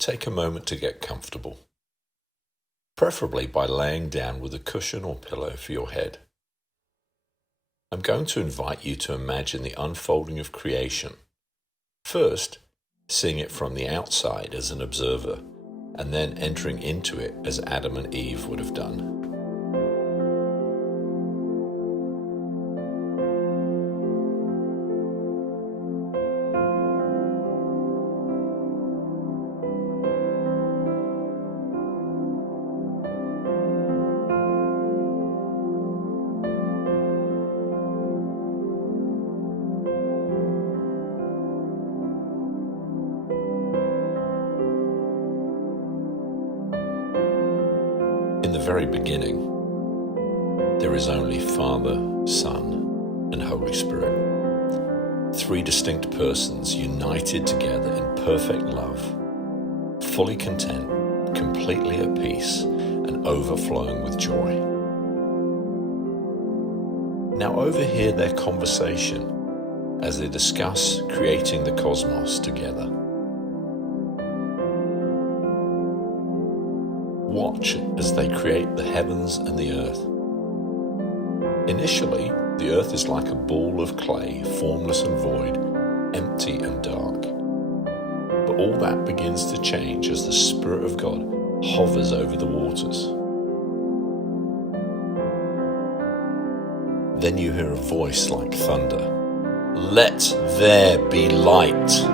take a moment to get comfortable, preferably by laying down with a cushion or pillow for your head. I'm going to invite you to imagine the unfolding of creation. First, seeing it from the outside as an observer, and then entering into it as Adam and Eve would have done. In the very beginning, there is only Father, Son, and Holy Spirit. Three distinct persons united together in perfect love, fully content, completely at peace, and overflowing with joy. Now overhear their conversation as they discuss creating the cosmos together. Watch as they create the heavens and the earth. Initially, the earth is like a ball of clay, formless and void, empty and dark. But all that begins to change as the Spirit of God hovers over the waters. Then you hear a voice like thunder. "Let there be light!"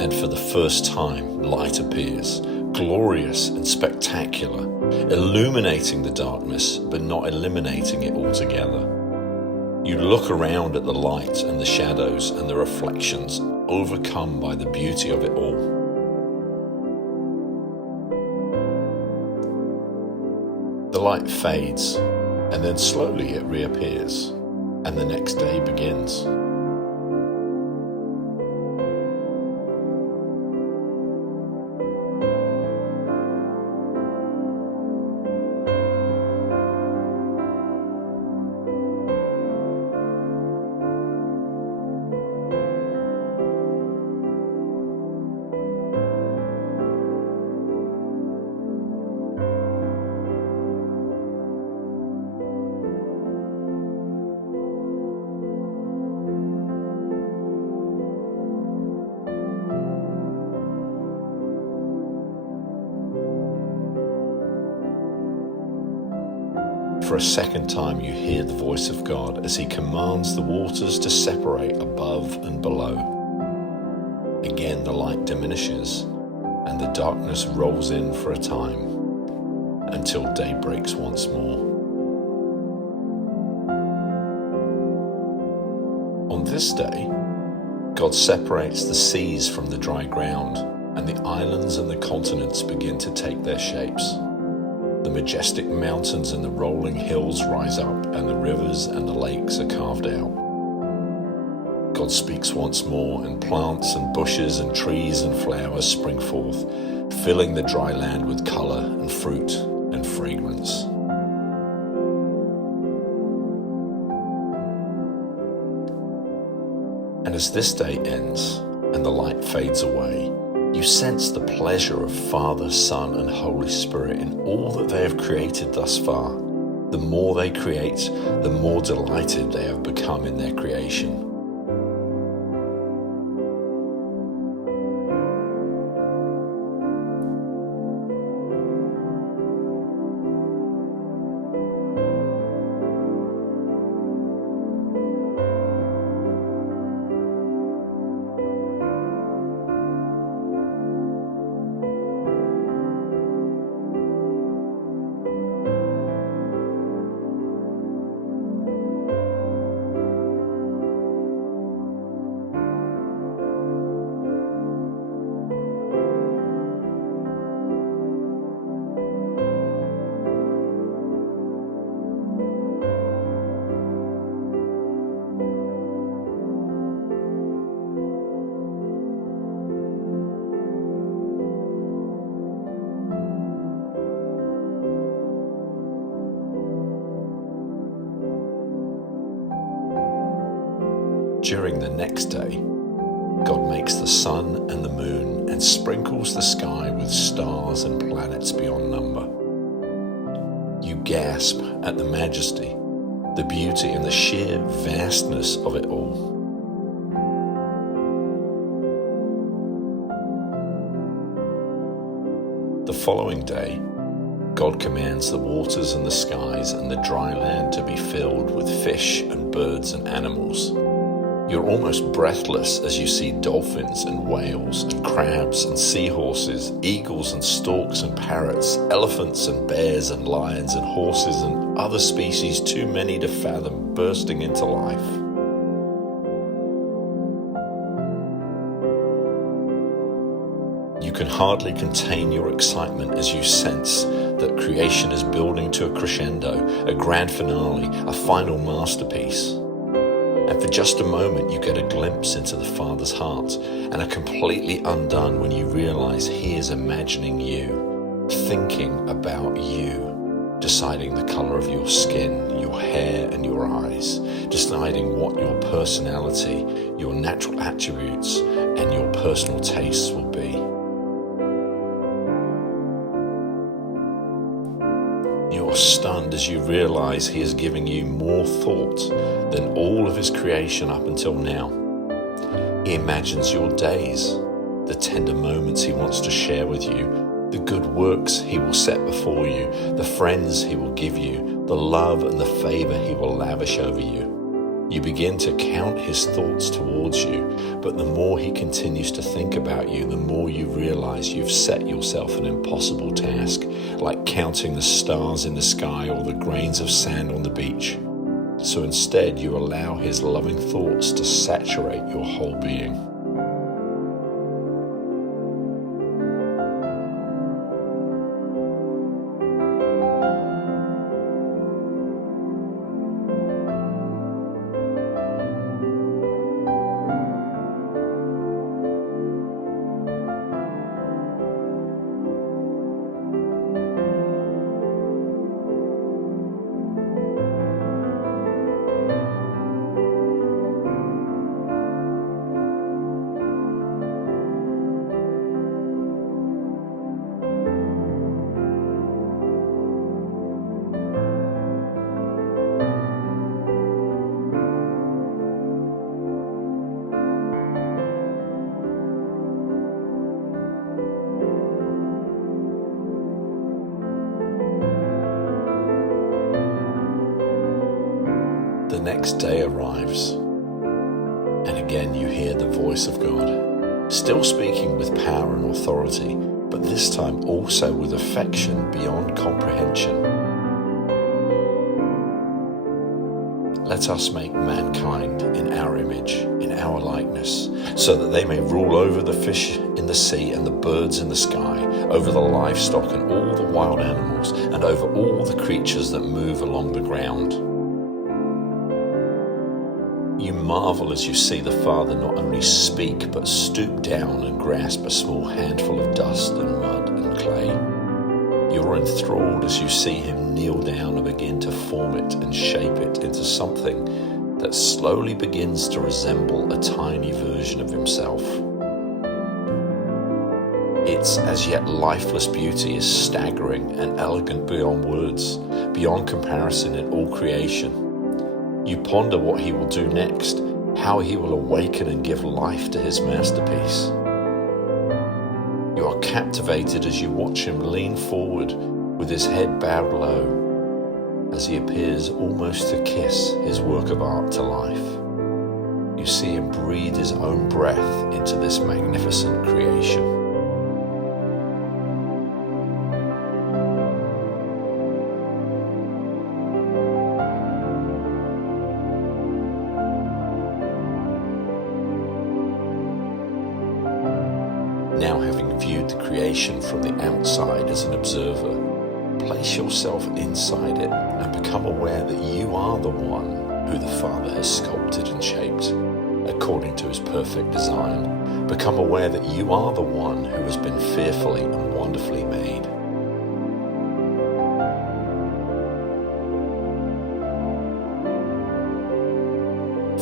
And for the first time, light appears, glorious and spectacular, illuminating the darkness but not eliminating it altogether. You look around at the light and the shadows and the reflections, overcome by the beauty of it all. The light fades, and then slowly it reappears, and the next day begins. For a second time you hear the voice of God as He commands the waters to separate above and below. Again the light diminishes and the darkness rolls in for a time until day breaks once more. On this day, God separates the seas from the dry ground, and the islands and the continents begin to take their shapes. The majestic mountains and the rolling hills rise up, and the rivers and the lakes are carved out. God speaks once more, and plants and bushes and trees and flowers spring forth, filling the dry land with color and fruit and fragrance. And as this day ends and the light fades away, you sense the pleasure of Father, Son, and Holy Spirit in all that they have created thus far. The more they create, the more delighted they have become in their creation. During the next day, God makes the sun and the moon and sprinkles the sky with stars and planets beyond number. You gasp at the majesty, the beauty, and the sheer vastness of it all. The following day, God commands the waters and the skies and the dry land to be filled with fish and birds and animals. You're almost breathless as you see dolphins and whales and crabs and seahorses, eagles and storks and parrots, elephants and bears and lions and horses and other species too many to fathom bursting into life. You can hardly contain your excitement as you sense that creation is building to a crescendo, a grand finale, a final masterpiece. And for just a moment, you get a glimpse into the Father's heart and are completely undone when you realize He is imagining you, thinking about you, deciding the color of your skin, your hair, and your eyes, deciding what your personality, your natural attributes, and your personal tastes will be. You're stunned as you realize He is giving you more thought than all of His creation up until now. He imagines your days, the tender moments He wants to share with you, the good works He will set before you, the friends He will give you, the love and the favor He will lavish over you. You begin to count His thoughts towards you, but the more He continues to think about you, the more you realize you've set yourself an impossible task, like counting the stars in the sky or the grains of sand on the beach. So instead, you allow His loving thoughts to saturate your whole being. The next day arrives, and again you hear the voice of God, still speaking with power and authority, but this time also with affection beyond comprehension. Let us make mankind in our image, in our likeness, so that they may rule over the fish in the sea and the birds in the sky, over the livestock and all the wild animals, and over all the creatures that move along the ground. You marvel as you see the Father not only speak, but stoop down and grasp a small handful of dust and mud and clay. You're enthralled as you see Him kneel down and begin to form it and shape it into something that slowly begins to resemble a tiny version of Himself. Its as yet lifeless beauty is staggering and elegant beyond words, beyond comparison in all creation. You ponder what He will do next, how He will awaken and give life to His masterpiece. You are captivated as you watch Him lean forward with His head bowed low, as He appears almost to kiss His work of art to life. You see Him breathe His own breath into this magnificent creation. Now, having viewed the creation from the outside as an observer, place yourself inside it and become aware that you are the one who the Father has sculpted and shaped according to His perfect design. Become aware that you are the one who has been fearfully and wonderfully made.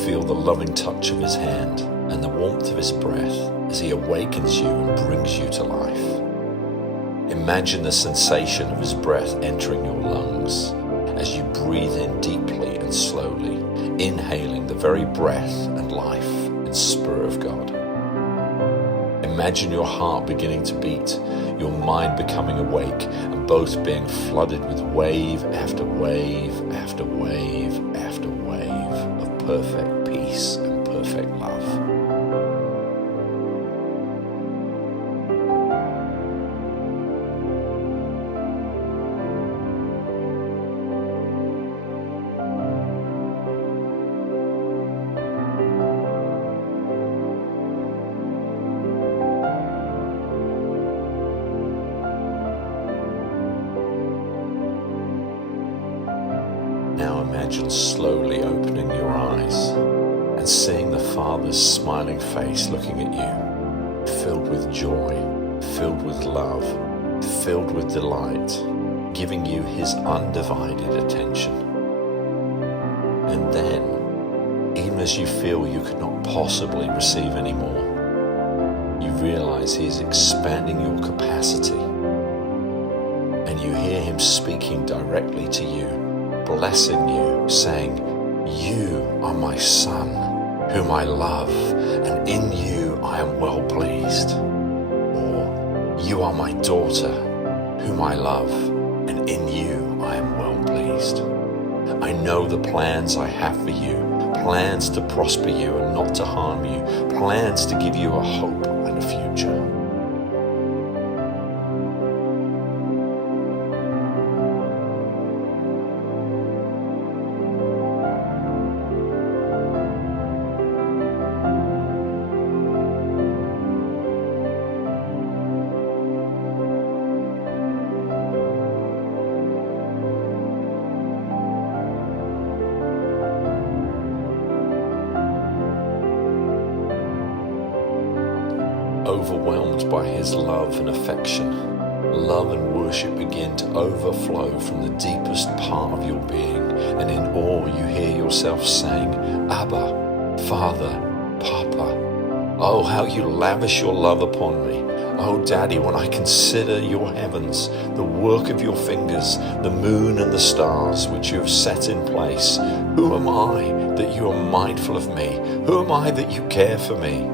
Feel the loving touch of His hand and the warmth of his breath as he awakens you and brings you to life. Imagine the sensation of his breath entering your lungs as you breathe in deeply and slowly, inhaling the very breath and life and Spirit of God. Imagine your heart beginning to beat, your mind becoming awake, and both being flooded with wave after wave after wave after wave of perfect peace and perfect love. Now imagine slowly opening your eyes and seeing the Father's smiling face looking at you, filled with joy, filled with love, filled with delight, giving you his undivided attention. And then, even as you feel you could not possibly receive any more, you realize he is expanding your capacity, and you hear him speaking directly to you, blessing you, saying, "You are my Son, whom I love, and in you I am well pleased." Or, "You are my daughter, whom I love, and in you I am well pleased. I know the plans I have for you, plans to prosper you and not to harm you, plans to give you a hope and a future." Overwhelmed by his love and affection, love and worship begin to overflow from the deepest part of your being, and in awe you hear yourself saying, "Abba, Father, Papa. Oh, how you lavish your love upon me. Oh, Daddy, when I consider your heavens, the work of your fingers, the moon and the stars which you have set in place, who am I that you are mindful of me? Who am I that you care for me?"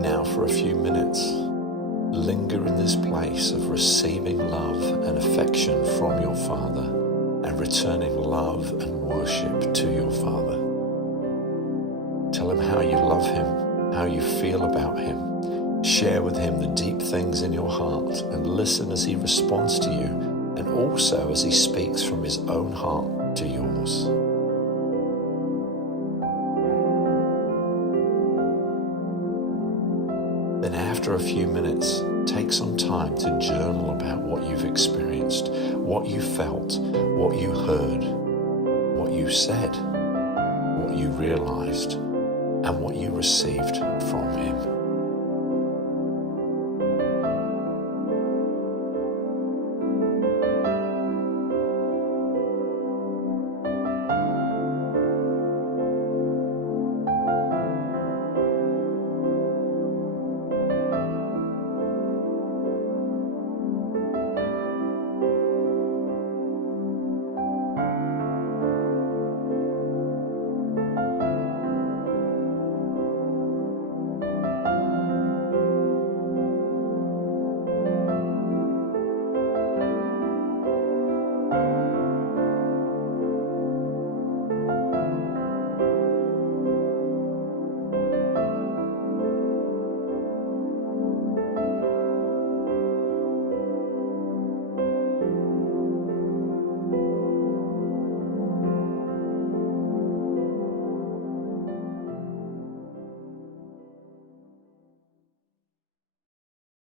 Now for a few minutes, linger in this place of receiving love and affection from your Father and returning love and worship to your Father. Tell him how you love him, how you feel about him. Share with him the deep things in your heart and listen as he responds to you, and also as he speaks from his own heart to yours. Then after a few minutes, take some time to journal about what you've experienced, what you felt, what you heard, what you said, what you realized, and what you received from him.